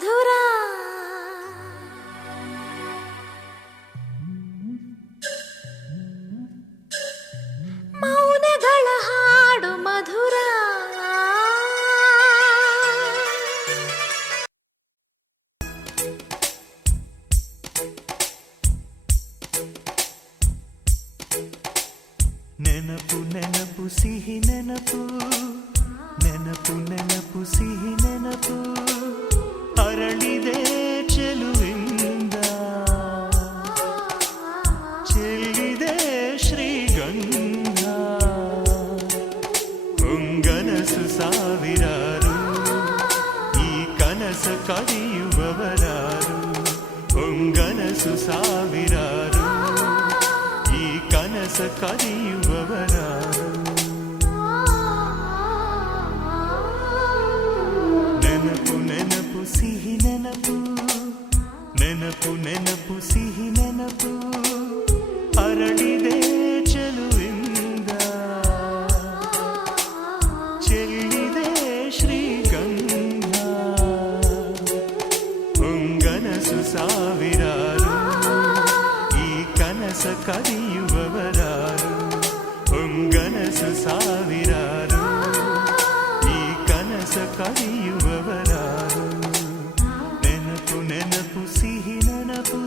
ಮಧುರ. ಮೌನಗಳ ಹಾಡು ಮಧುರ. ನೆನಪು ನೆನಪು ಸಿಹಿ ನೆನಪು, ನೆನಪು ನೆನಪು ಸಿಹಿ ನೆನಪು, ಅರಳಿದೆ ಚೆಲುವಿಂದ, ಚೆಲ್ಲಿದೆ ಶ್ರೀಗಂಧ. ಹೊಂಗನಸು ಸಾವಿರಾರು, ಈ ಕನಸ ಕದಿಯುವವರಾರು. ಹೊಂಗನಸು ಸಾವಿರಾರು, ಈ ಕನಸ ಕದಿಯುವವರಾರು. ನೆನಪು ನೆನಪು ಸಿಹಿ ನೆನಪು, ನೆನಪು ನೆನಪು ಸಿಹಿ ನೆನಪು, ಅರಳಿದೆ ಚೆಲುವಿಂದ, ಚೆಲ್ಲಿದೆ ಶ್ರೀಗಂಧ. ಹೊಂಗನಸು ಸಾವಿರಾರು, ಈ ಕನಸ ಕದಿಯುವವರಾರು. ಹೊಂಗನಸು ಸಾವಿರಾರು, ಈ ಕನಸ ಕದಿಯುವವರಾರು. ನೆನಪು ನೆನಪು ಸಿಹಿ ನೆನಪು.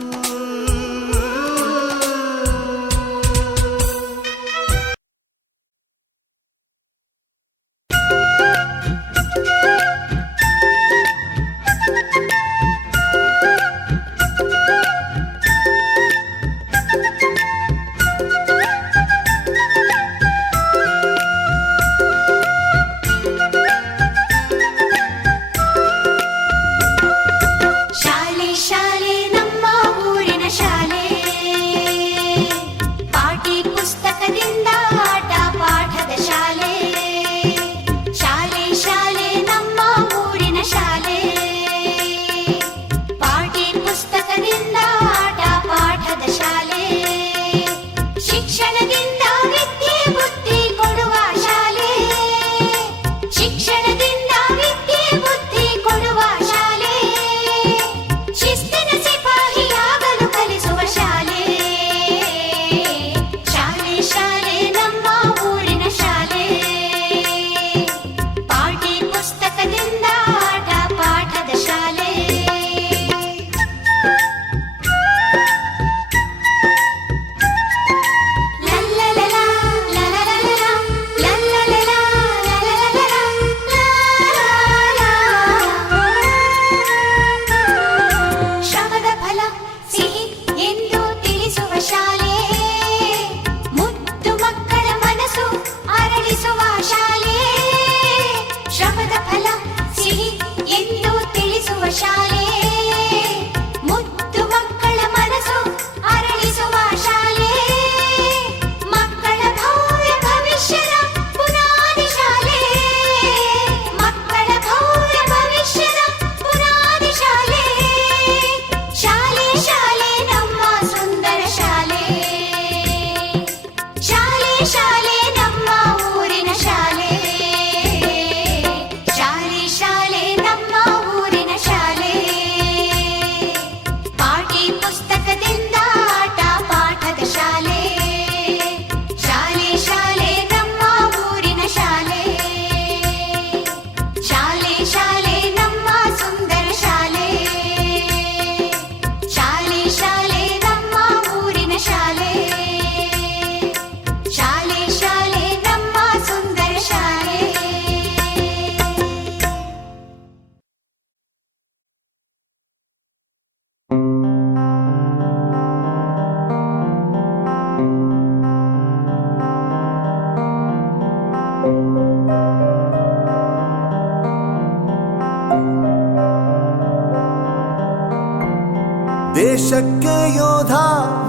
ದೇಶಕ್ಕೆ ಯೋಧ,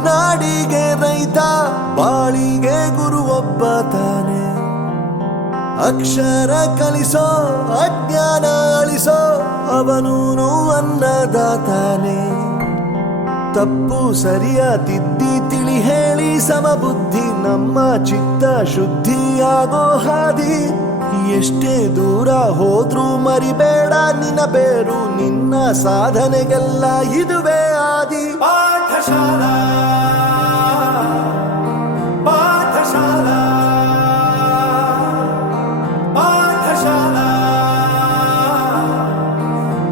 ನಾಡಿಗೆ ರೈತ, ಬಾಳಿಗೆ ಗುರು ಒಬ್ಬ ತಾನೆ. ಅಕ್ಷರ ಕಲಿಸೋ, ಅಜ್ಞಾನ ಅಳಿಸೋ, ಅವನೂನು ಅನ್ನದಾತಾನೆ. ತಪ್ಪು ಸರಿಯ ತಿದ್ದಿ ತಿಳಿ ಹೇಳಿ ಸಮಬುದ್ಧಿ, ನಮ್ಮ ಚಿತ್ತ ಶುದ್ಧಿಯಾಗೋ ಹಾದಿ. ಎಷ್ಟೇ ದೂರ ಹೋದ್ರೂ ಮರಿಬೇಡ ನಿನ್ನ ಬೇರು, ನಿನ್ನ ಸಾಧನೆಗೆಲ್ಲ ಇದುವೇ ಆದಿ. ಪಾಠಶಾಲಾ ಪಾಠಶಾಲಾ ಪಾಠಶಾಲಾ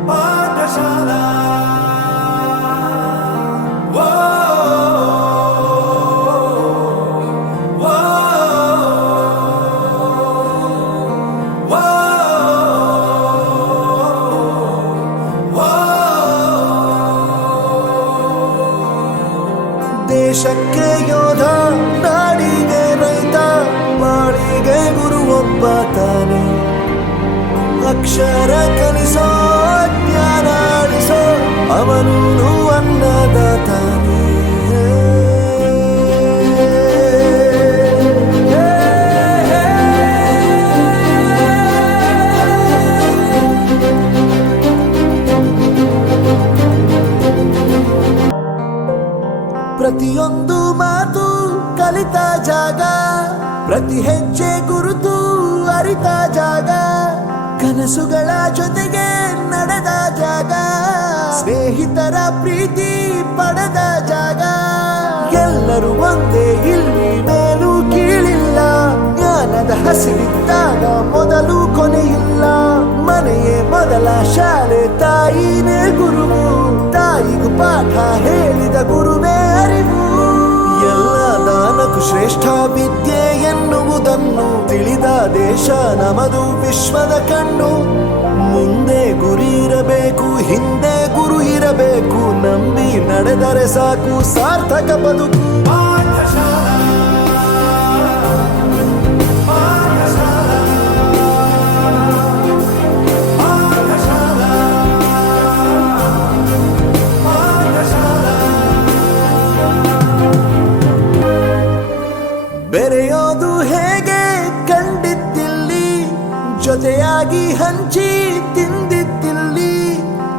ಪಾಠಶಾಲಾ. ವೋ ವೋ ವೋ ವೋ. ದೇಶಕ್ಕೆ ಯೋಧ, ನಾಡಿಗೆ ರೈತ, ಬಾಳಿಗೆ ಗುರು ಒಬ್ಬ ತಾನೆ. ಅಕ್ಷರ ಕಲಿಸೋ, ಜ್ಞಾನ ಅಳಿಸೋ, ಅವನೂನು ಅನ್ನದಾತಾನೆ. ಪ್ರತಿಯೊಂದು ಮಾತು ಕಲಿತ ಜಾಗ, ಪ್ರತಿ ಹೆಜ್ಜೆ ಗುರುತು ಅರಿತ ಜಾಗ, ಕನಸುಗಳ ಜೊತೆಗೆ ನಡೆದ ಜಾಗ, ಸ್ನೇಹಿತರ ಪ್ರೀತಿ ಪಡೆದ ಜಾಗ. ಎಲ್ಲರೂ ಒಂದೇ, ಇಲ್ಲಿ ಮೇಲೂ ಕೀಳಿಲ್ಲ, ಜ್ಞಾನದ ಹಸಿರಿದ್ದಾಗ ಮೊದಲು ಕೊನೆಯಿಲ್ಲ. ಮನೆಯೇ ಮೊದಲ ಶಾಲೆ, ತಾಯಿನೇ ಗುರುವು, ತಾಯಿಗೂ ಪಾಠ ಹೇಳಿದ ಗುರುವೇ ಅರಿವು. ಎಲ್ಲ ದಾನಕ್ಕೂ ಶ್ರೇಷ್ಠ ವಿದ್ಯೆ ಎನ್ನುವುದನ್ನು ತಿಳಿದ ದೇಶ ನಮದು, ವಿಶ್ವದ ಕಣ್ಣು. ಮುಂದೆ ಗುರಿ ಇರಬೇಕು, ಹಿಂದೆ ಗುರು ಇರಬೇಕು, ನಂಬಿ ನಡೆದರೆ ಸಾಕು ಸಾರ್ಥಕ ಬದುಕು. ಪಾಠಶಾಲಾ ಪಾಠಶಾಲಾ ಪಾಠಶಾಲಾ ಪಾಠಶಾಲಾ. ಬೆರೆಯೋದು ಹೇಗೆ ಕಂಡಿದ್ದಿಲ್ಲಿ, ಜೊತೆಯಾಗಿ ಹಂಚಿ ತಿಂದಿದ್ದಿಲ್ಲಿ,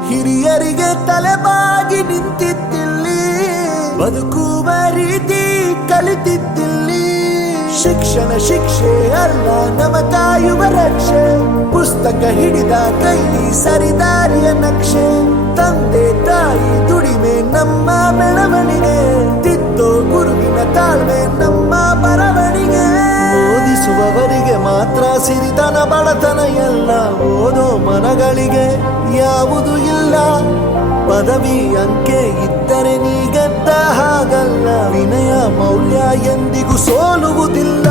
ಹಿರಿಯರಿಗೆ ತಲೆಬಾಗಿ ನಿಂತಿದ್ದಿಲ್ಲಿ, ಬದುಕುವ ರೀತಿ ಕಲಿತಿದ್ದಿಲ್ಲಿ. ಶಿಕ್ಷಣ ಶಿಕ್ಷೆ ಅಲ್ಲ, ನಮ ಕಾಯುವ ರಕ್ಷೆ, ಪುಸ್ತಕ ಹಿಡಿದ ಕೈಲಿ ಸರಿದಾರಿಯ ನಕ್ಷೆ. ತಂದೆ ತಾಯಿ ದುಡಿಮೆ ನಮ್ಮ ಬೆಳವಣಿಗೆ, ತಿದ್ದೋ ಗುರುವಿನ ತಾಳ್ಮೆ ನಮ್ಮ ಬರವಣಿಗೆ. ಓದಿಸುವವರಿಗೆ ಮಾತ್ರ ಸಿರಿತನ ಬಡತನ ಎಲ್ಲ, ಓದೋ ಮನಗಳಿಗೆ ಯಾವುದು ಇಲ್ಲ. ಪದವಿ ಅಂಕೆ ಇದ್ದರೆ ನೀ ಗೆದ್ದ ಹಾಗಲ್ಲ, ವಿನಯ ಮೌಲ್ಯ ಎಂದಿಗೂ ಸೋಲುವುದಿಲ್ಲ.